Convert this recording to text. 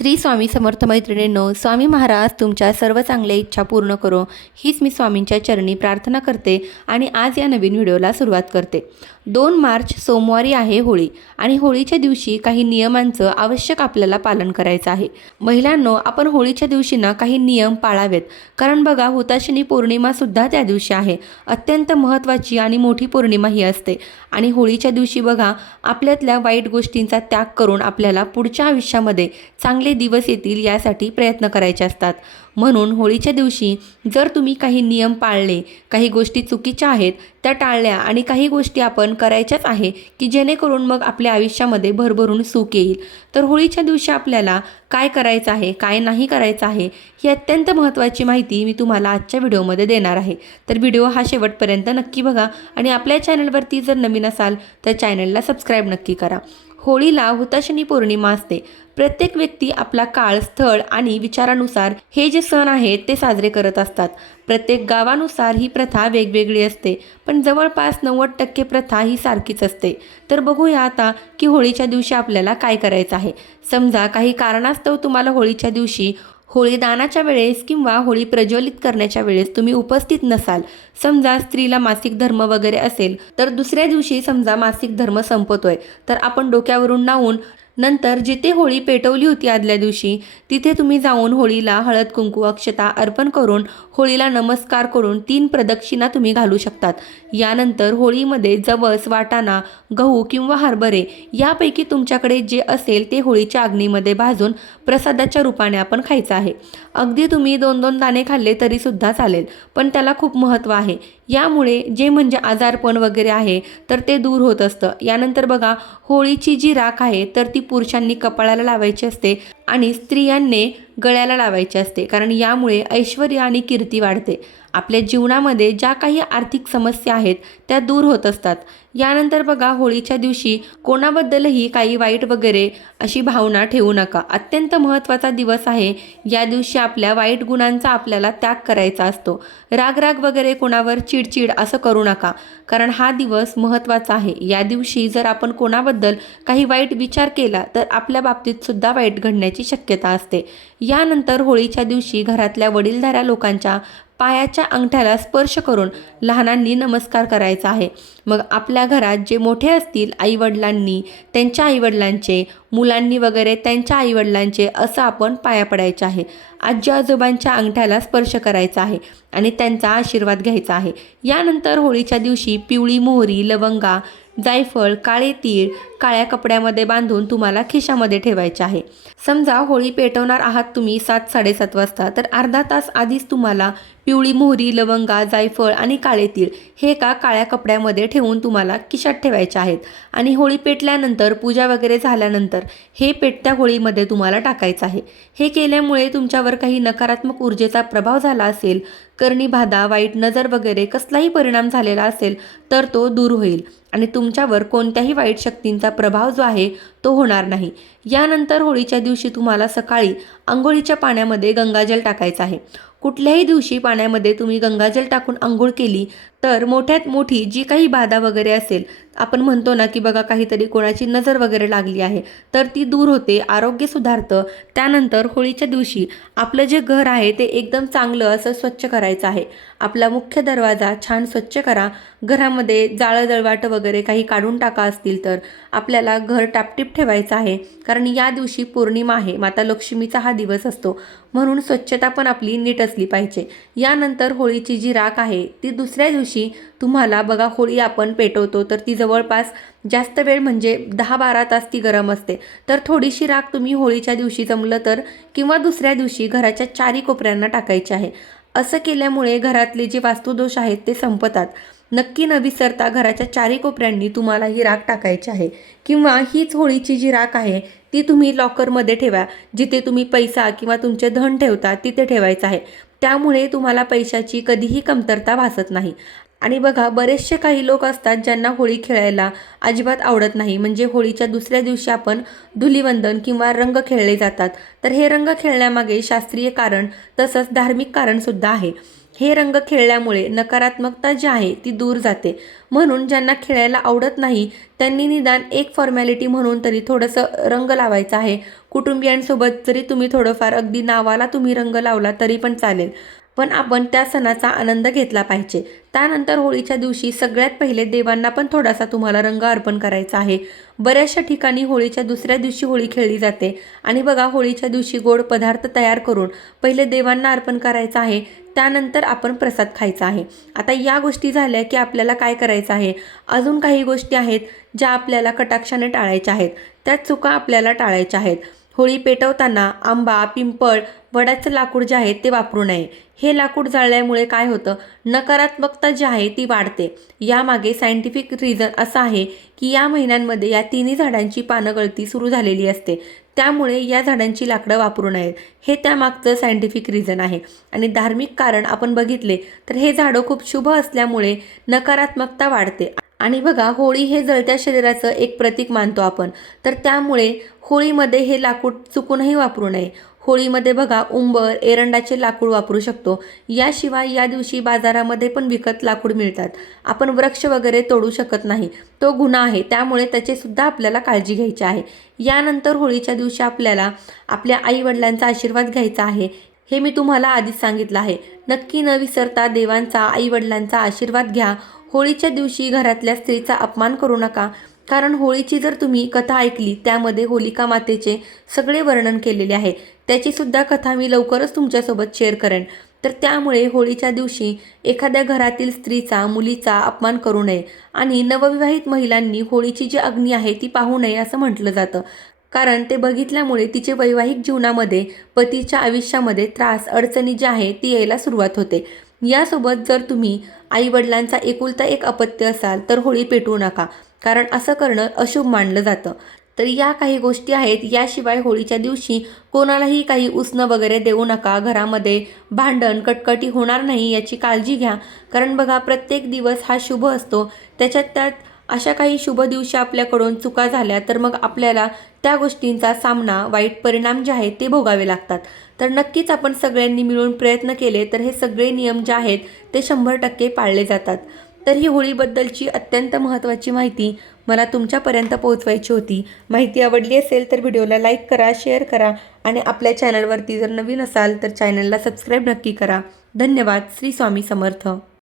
श्री स्वामी समर्थ मैत्रिणींनो, स्वामी महाराज तुमच्या सर्व चांगल्या इच्छा पूर्ण करो हीच मी स्वामींच्या चरणी प्रार्थना करते आणि आज या नवीन व्हिडिओला सुरुवात करते। 2 मार्च सोमवारी आहे होळी आणि होळीच्या दिवशी काही नियमांचं आवश्यक आपल्याला पालन करायचं आहे। महिलांनो, आपण होळीच्या दिवशी ना काही नियम पाळावेत, कारण बघा हुताशनी पौर्णिमा सुद्धा त्या दिवशी आहे। अत्यंत महत्त्वाची आणि मोठी पौर्णिमा ही असते आणि होळीच्या दिवशी बघा आपल्यातल्या वाईट गोष्टींचा त्याग करून आपल्याला पुढच्या आयुष्यामध्ये चांगले दिवस येतील यासाठी प्रयत्न करायचे असतात। म्हणून होळीच्या दिवशी जर तुम्ही काही नियम पाळले, काही गोष्टी चुकीच्या आहेत त्या टाळल्या आणि काही गोष्टी आपण करायच्याच आहे की जेणेकरून मग आपल्या आयुष्यामध्ये भरभरून सुख येईल, तर होळीच्या दिवशी आपल्याला काय करायचं आहे, काय नाही करायचं आहे ही अत्यंत महत्त्वाची माहिती मी तुम्हाला आजच्या व्हिडिओमध्ये देणार आहे। तर व्हिडिओ हा शेवटपर्यंत नक्की बघा आणि आपल्या चॅनलवरती जर नवीन असाल तर चॅनलला सबस्क्राईब नक्की करा। होळीला हुताशनी पौर्णिमा असते। प्रत्येक व्यक्ती आपला काळ, स्थळ आणि विचारानुसार हे जे सण आहेत ते साजरे करत असतात। प्रत्येक गावानुसार ही प्रथा वेगवेगळी असते, पण जवळपास 90% प्रथा ही सारखीच असते। तर बघूया आता की होळीच्या दिवशी आपल्याला काय करायचं आहे। समजा काही कारणास्तव तुम्हाला होळीच्या दिवशी होळी दानाच्या वेळेस किंवा होळी प्रज्वलित करण्याच्या वेळेस तुम्ही उपस्थित नसाल, समजा स्त्रीला मासिक धर्म वगैरे असेल, तर दुसऱ्या दिवशी समजा मासिक धर्म संपतोय तर आपण डोक्यावरून नाहून नंतर जिथे होळी पेटवली होती आदल्या दिवशी तिथे तुम्ही जाऊन होळीला हळद कुंकू अक्षता अर्पण करून होळीला नमस्कार करून 3 प्रदक्षिणा तुम्ही घालू शकतात। यानंतर होळीमध्ये जवस, वाटाणा, गहू किंवा हरभरे यापैकी तुमच्याकडे जे असेल ते होळीच्या अग्नीमध्ये भाजून प्रसादाच्या रूपाने आपण खायचं आहे। अगदी तुम्ही 2-2 दाणे खाल्ले तरी सुद्धा चालेल, पण त्याला खूप महत्त्व आहे। यामुळे जे म्हणजे आजारपण वगैरे आहे तर ते दूर होत असतं। यानंतर बघा होळीची जी राख आहे तर ती पुरुषांनी कपाळाला लावायची असते आणि स्त्रियांनी गळ्याला लावायची असते, कारण यामुळे ऐश्वर्य आणि कीर्ती वाढते। आपल्या जीवनामध्ये ज्या काही आर्थिक समस्या आहेत त्या दूर होत असतात। यानंतर बघा होळीच्या दिवशी कोणाबद्दलही काही वाईट वगैरे अशी भावना ठेवू नका। अत्यंत महत्त्वाचा दिवस आहे। या दिवशी आपल्या वाईट गुणांचा आपल्याला त्याग करायचा असतो। राग वगैरे कोणावर चिडचिड असं करू नका, कारण हा दिवस महत्त्वाचा आहे। या दिवशी जर आपण कोणाबद्दल काही वाईट विचार केला तर आपल्या बाबतीत सुद्धा वाईट घडण्याची शक्यता असते। यानंतर होळीच्या दिवशी घरातल्या वडीलधाऱ्या लोकांच्या पायाच्या अंगठ्याला स्पर्श करून लहानांनी नमस्कार करायचा आहे। मग आपल्या घरात जे मोठे असतील आईवडिलांनी त्यांच्या आईवडिलांचे, मुलांनी वगैरे त्यांच्या आईवडिलांचे असं आपण पाया पडायचे आहे। आजी आजोबांच्या अंगठ्याला स्पर्श करायचा आहे आणि त्यांचा आशीर्वाद घ्यायचा आहे। यानंतर होळीच्या दिवशी पिवळी मोहरी, लवंगा, जायफळ, काळे तीळ काळ्या कपड्यामध्ये बांधून तुम्हाला खिशामध्ये ठेवायचे आहे। समजा होळी पेटवणार आहात तुम्ही 7-7:30 वाजता, तर अर्धा तास आधीच तुम्हाला पिवळी मोहरी, लवंगा, जायफळ आणि काळे तीळ हे एका काळ्या कपड्यामध्ये ठेवून तुम्हाला खिशात ठेवायचे आहेत आणि होळी पेटल्यानंतर पूजा वगैरे झाल्यानंतर हे पेटत्या होळीमध्ये तुम्हाला टाकायचं आहे। हे केल्यामुळे तुमच्यावर काही नकारात्मक ऊर्जेचा प्रभाव झाला असेल, करणी बाधा, वाईट नजर वगैरे कसलाही परिणाम झालेला असेल तर तो दूर होईल आणि तुमच्यावर कोणत्याही वाईट शक्तींचा प्रभाव जो आहे तो होणार नाही। यानंतर होळीच्या दिवशी तुम्हाला सकाळी अंघोळीच्या पाण्यामध्ये गंगाजल टाकायचं आहे। कुठल्याही दिवशी पाण्यामध्ये तुम्ही गंगाजल टाकून अंघोळ केली तर मोठ्यात मोठी जी काही बाधा वगैरे असेल, आपण म्हणतो ना की बघा काहीतरी कोणाची नजर वगैरे लागली आहे तर ती दूर होते, आरोग्य सुधारतं। त्यानंतर होळीच्या दिवशी आपलं जे घर आहे ते एकदम चांगलं असं स्वच्छ करायचं आहे। आपला मुख्य दरवाजा छान स्वच्छ करा। घरामध्ये जाळं जळवाट वगैरे काही काढून टाका असतील तर आपल्याला घर टापटीप ठेवायचं आहे, कारण या दिवशी पौर्णिमा आहे, माता लक्ष्मीचा हा दिवस असतो, म्हणून स्वच्छता पण आपली नीट असली पाहिजे। यानंतर होळीची जी राख आहे ती दुसऱ्या दिवशी तुम्हाला बघा होळी आपण पेटवतो तर ती जवळपास जास्त वेळ म्हणजे 10-12 तास ती गरम असते, तर थोडीशी राख तुम्ही होळीच्या दिवशी जमलं तर किंवा दुसऱ्या दिवशी घराच्या 4 कोपऱ्यांना टाकायची आहे। असं केल्यामुळे घरातले जे वास्तुदोष आहेत ते संपतात। नक्की न विसरता घराच्या 4 कोपऱ्यांनी तुम्हाला ही राख टाकायची आहे किंवा हीच होळीची जी राख आहे ती तुम्ही लॉकरमध्ये ठेवा, जिथे तुम्ही पैसा किंवा तुमचे धन ठेवता तिथे ठेवायचं आहे। त्यामुळे तुम्हाला पैशाची कधीही कमतरता भासत नाही। आणि बघा बरेचसे काही लोक असतात ज्यांना होळी खेळायला अजिबात आवडत नाही, म्हणजे होळीच्या दुसऱ्या दिवशी आपण धुलीवंदन किंवा रंग खेळले जातात, तर हे रंग खेळण्यामागे शास्त्रीय कारण तसंच धार्मिक कारण सुद्धा आहे। हे रंग खेळल्यामुळे नकारात्मकता जी आहे ती दूर जाते. म्हणून ज्यांना खेळायला आवडत नाही त्यांनी निदान एक फॉर्मॅलिटी म्हणून तरी थोडंसं रंग लावायचं आहे. कुटुंबियांसोबत जरी तुम्ही थोडंफार अगदी नावाला तुम्ही रंग लावला तरी पण चालेल, पण आपण त्या सणाचा आनंद घेतला पाहिजे. त्यानंतर होळीच्या दिवशी सगळ्यात पहिले देवांना पण थोडासा तुम्हाला रंग अर्पण करायचा आहे. बऱ्याचशा ठिकाणी होळीच्या दुसऱ्या दिवशी होळी खेळली जाते आणि बघा होळीच्या दिवशी गोड पदार्थ तयार करून पहिले देवांना अर्पण करायचं आहे, त्यानंतर आपण प्रसाद खायचा आहे. आता या गोष्टी झाल्या की आपल्याला काय करायचं आहे, अजून काही गोष्टी आहेत ज्या आपल्याला कटाक्षाने टाळायच्या आहेत. त्या चुका आपल्याला टाळायच्या आहेत. होळी पेटवताना आंबा, पिंपळ, वडाचं लाकूड जे आहे ते वापरू नये. हे लाकूड जाळल्यामुळे काय होतं, नकारात्मकता जी आहे ती वाढते. यामागे सायंटिफिक रिझन असं आहे की या महिन्यांमध्ये या तिन्ही झाडांची पानं गळती सुरू झालेली असते, त्यामुळे या झाडांची लाकडं वापरू नयेत. हे त्यामागचं सायंटिफिक रिझन आहे. आणि धार्मिक कारण आपण बघितले तर हे झाडं खूप शुभ असल्यामुळे नकारात्मकता वाढते. आणि बघा होळी हे जळत्या शरीराचं एक प्रतीक मानतो आपण, तर त्यामुळे होळीमध्ये हे लाकूड चुकूनही वापरू नये. होळीमध्ये बघा उंबर, एरंडाचे लाकूड वापरू शकतो. याशिवाय या दिवशी बाजारामध्ये पण विकत लाकूड मिळतात. आपण वृक्ष वगैरे तोडू शकत नाही, तो गुन्हा आहे, त्यामुळे त्याची सुद्धा आपल्याला काळजी घ्यायची आहे. यानंतर होळीच्या दिवशी आपल्याला आपल्या आईवडिलांचा आशीर्वाद घ्यायचा आहे. हे मी तुम्हाला आधीच सांगितलं आहे. नक्की न विसरता देवांचा, आईवडिलांचा आशीर्वाद घ्या. होळीच्या दिवशी घरातल्या स्त्रीचा अपमान करू नका, कारण होळीची जर तुम्ही कथा ऐकली त्यामध्ये होलिका मातेचे सगळे वर्णन केलेले आहे. त्याची सुद्धा कथा मी लवकरच तुमच्यासोबत शेअर करेन. तर त्यामुळे होळीच्या दिवशी एखाद्या घरातील स्त्रीचा, मुलीचा अपमान करू नये. आणि नवविवाहित महिलांनी होळीची जी अग्नी आहे ती पाहू नये असं म्हटलं जातं, कारण ते बघितल्यामुळे तिचे वैवाहिक जीवनामध्ये, पतीच्या आयुष्यामध्ये त्रास, अडचणी ज्या आहे ती यायला सुरुवात होते. यासोबत जर तुम्ही आईवडिलांचा एकुलता एक अपत्य असाल तर होळी पेटवू नका, कारण असं करणं अशुभ मानलं जातं. तर या काही गोष्टी आहेत. याशिवाय होळीच्या दिवशी कोणालाही काही उसनं वगैरे देऊ नका. घरामध्ये भांडण, कटकटी होणार नाही याची काळजी घ्या, कारण बघा प्रत्येक दिवस हा शुभ असतो. त्यात अशा काही शुभ दिवशी आपल्याकडून चुका झाल्या तर मग आपल्याला त्या गोष्टींचा सामना, वाईट परिणाम जे आहेत ते भोगावे लागतात. तर नक्कीच आपण सगळ्यांनी मिळून प्रयत्न केले तर हे सगळे नियम जे आहेत ते 100% पाळले जातात. तर ही होळीबद्दलची अत्यंत महत्त्वाची माहिती मला तुमच्यापर्यंत पोहोचवायची होती. माहिती आवडली असेल तर व्हिडिओला लाईक करा, शेअर करा आणि आपल्या चॅनलवरती जर नवीन असाल तर चॅनलला सबस्क्राईब नक्की करा. धन्यवाद. श्री स्वामी समर्थ.